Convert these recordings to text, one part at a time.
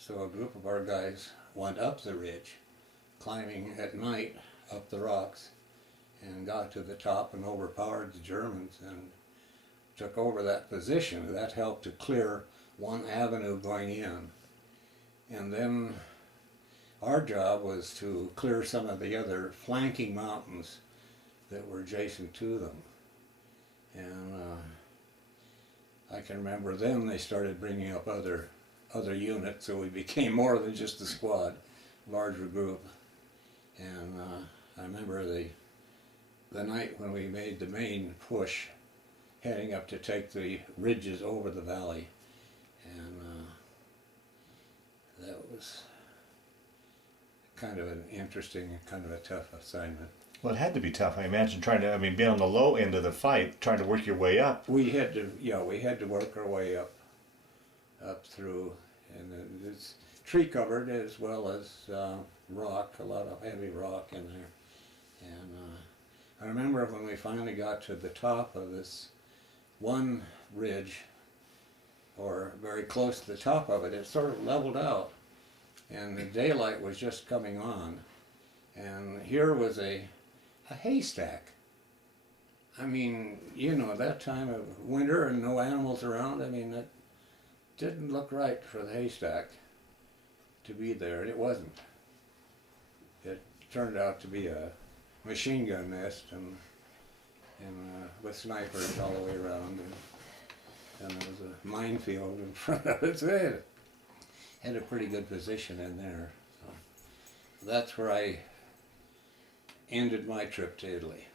So a group of our guys went up the ridge, climbing at night up the rocks, and got to the top and overpowered the Germans and took over that position. That helped to clear one avenue going in. And then our job was to clear some of the other flanking mountains that were adjacent to them. And I can remember then they started bringing up other units, so we became more than just a squad, larger group. And I remember the night when we made the main push, heading up to take the ridges over the valley, and that was kind of an interesting, kind of a tough assignment. Well, it had to be tough, I imagine, being on the low end of the fight, trying to work your way up. We had to work our way up through, and it's tree covered as well as rock, a lot of heavy rock in there. And I remember when we finally got to the top of this one ridge, or very close to the top of it, it sort of leveled out, and the daylight was just coming on, and here was a haystack. I mean, you know, that time of winter and no animals around, I mean, it didn't look right for the haystack to be there. It wasn't. It turned out to be a machine gun nest, and with snipers all the way around, and there was a minefield in front of it. So it had a pretty good position in there. So that's where I ended my trip to Italy.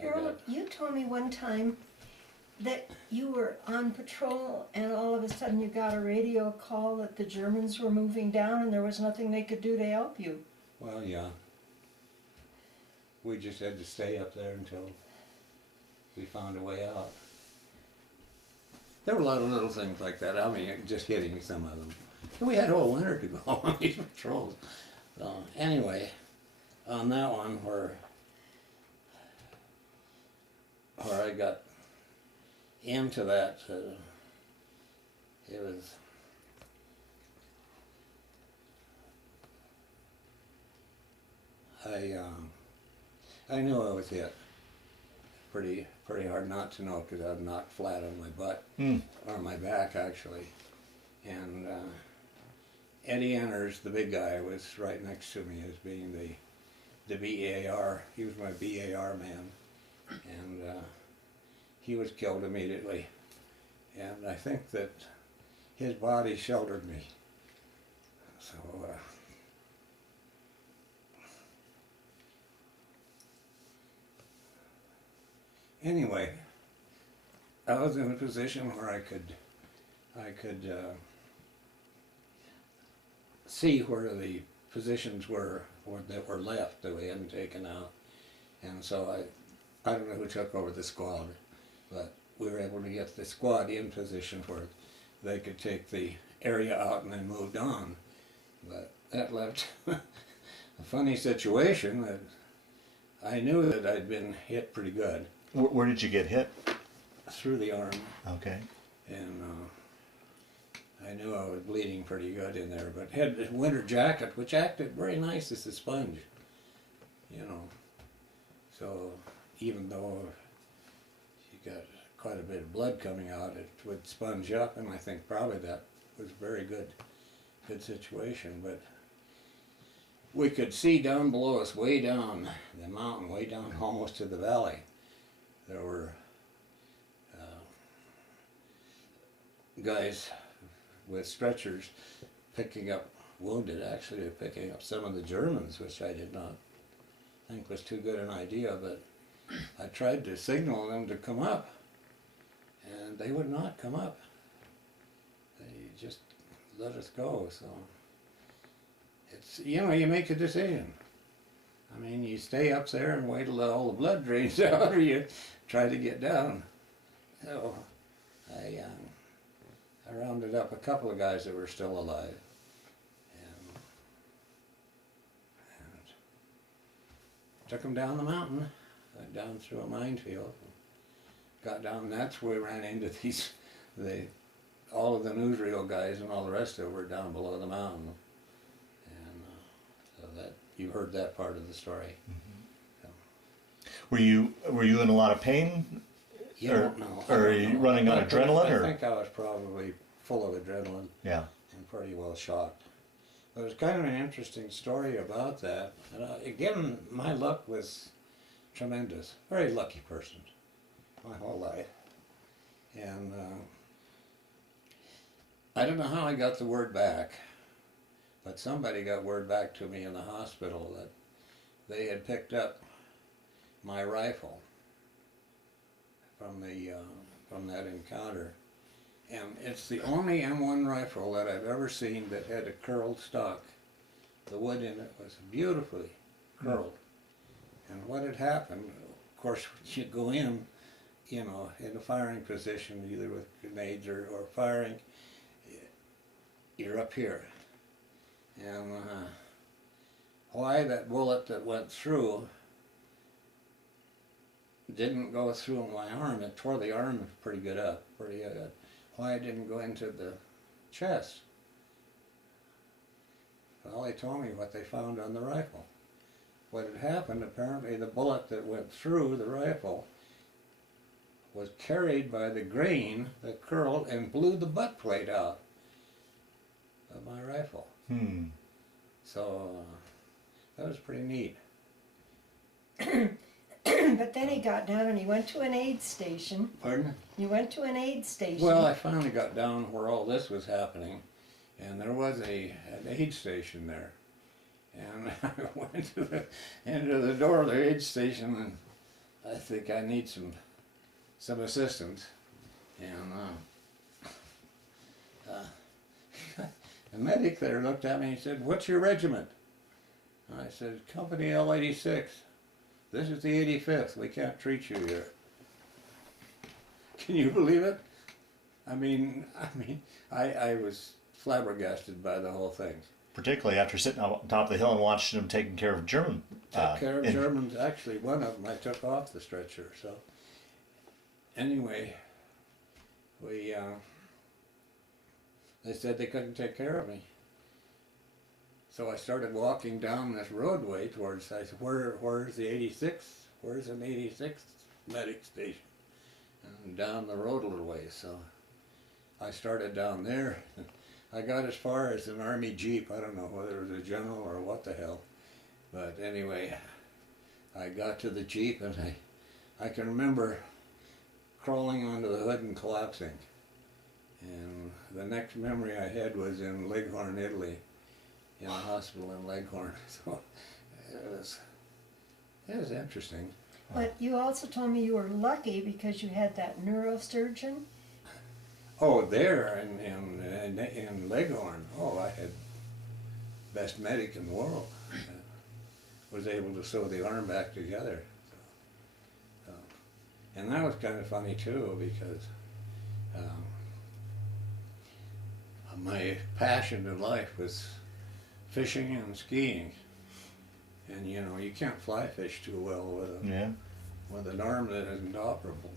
Harold, you told me one time that you were on patrol and all of a sudden you got a radio call that the Germans were moving down and there was nothing they could do to help you. Well, yeah. We just had to stay up there until we found a way out. There were a lot of little things like that. I mean, just hitting some of them. And we had a whole winter to go on these patrols. So anyway, on that one where I got into that, it was I knew I was hit pretty hard, not to know, because I was knocked flat on my butt, or my back actually, and Eddie Enders, the big guy, was right next to me as being the BAR. He was my BAR man, and he was killed immediately. And I think that his body sheltered me. So anyway, I was in a position where I could see where the positions were that were left that we hadn't taken out, and so I don't know who took over the squad, but we were able to get the squad in position where they could take the area out and then moved on. But that left a funny situation that I knew that I'd been hit pretty good. Where did you get hit? Through the arm. Okay. And I knew I was bleeding pretty good in there, but had this winter jacket, which acted very nice as a sponge, you know. So even though you got quite a bit of blood coming out, it would sponge up, and I think probably that was a very good situation. But we could see down below us, way down the mountain, way down almost to the valley, there were guys with stretchers picking up wounded, actually picking up some of the Germans, which I did not think was too good an idea, but I tried to signal them to come up, and they would not come up. They just let us go. So it's, you know, you make a decision. I mean, you stay up there and wait till all the blood drains out, or you try to get down. So I rounded up a couple of guys that were still alive, and took them down the mountain, went down through a minefield, got down, and that's where we ran into the all of the newsreel guys and all the rest of it were down below the mountain. And so that, you heard that part of the story. Were you in a lot of pain? You Or- don't know. or are you running on adrenaline, I or- think I was probably full of adrenaline Yeah. and pretty well shocked. It was kind of an interesting story about that. And again, my luck was tremendous. Very lucky person my whole life. And I don't know how I got the word back, but somebody got word back to me in the hospital that they had picked up my rifle from that encounter. And it's the only M1 rifle that I've ever seen that had a curled stock. The wood in it was beautifully curled. And what had happened, of course, you go in, you know, in a firing position, either with grenades or firing, you're up here. And why that bullet that went through didn't go through my arm, it tore the arm pretty good up, pretty good. Why it didn't go into the chest? Well, they told me what they found on the rifle. What had happened, apparently the bullet that went through the rifle was carried by the grain that curled and blew the butt plate out of my rifle. So that was pretty neat. But then he got down and he went to an aid station. Pardon? You went to an aid station. Well, I finally got down where all this was happening, and there was an aid station there. And I went into the door of the aid station, and I think I need some assistance. And the medic there looked at me and said, "What's your regiment?" And I said, "Company L86. This is the 85th. We can't treat you here." Can you believe it? I mean, I was flabbergasted by the whole thing. Particularly after sitting on top of the hill and watching them taking care of German. Took care of Germans. Actually, one of them I took off the stretcher. So anyway, they said they couldn't take care of me. So I started walking down this roadway towards, I said, where's the 86th? Where's an 86th medic station? And down the road a little ways. So I started down there. I got as far as an army jeep. I don't know whether it was a general or what the hell. But anyway, I got to the jeep, and I can remember crawling onto the hood and collapsing. And the next memory I had was in Leghorn, Italy, in a hospital in Leghorn. So it was interesting. But you also told me you were lucky because you had that neurosurgeon. Oh, there in Leghorn, oh, I had best medic in the world. Was able to sew the arm back together. So, and that was kind of funny too, because my passion in life was fishing and skiing. And you know, you can't fly fish too well with an arm that isn't operable.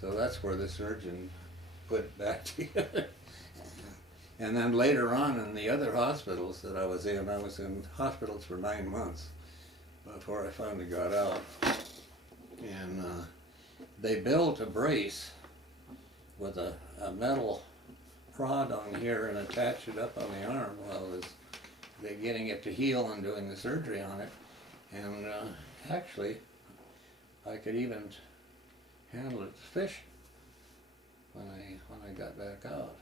So that's where the surgeon put it back together. And then later on in the other hospitals that I was in hospitals for 9 months before I finally got out. And they built a brace with a metal prod on here and attached it up on the arm while they're getting it to heal and doing the surgery on it. And actually, I could even handle it to fish when I got back out.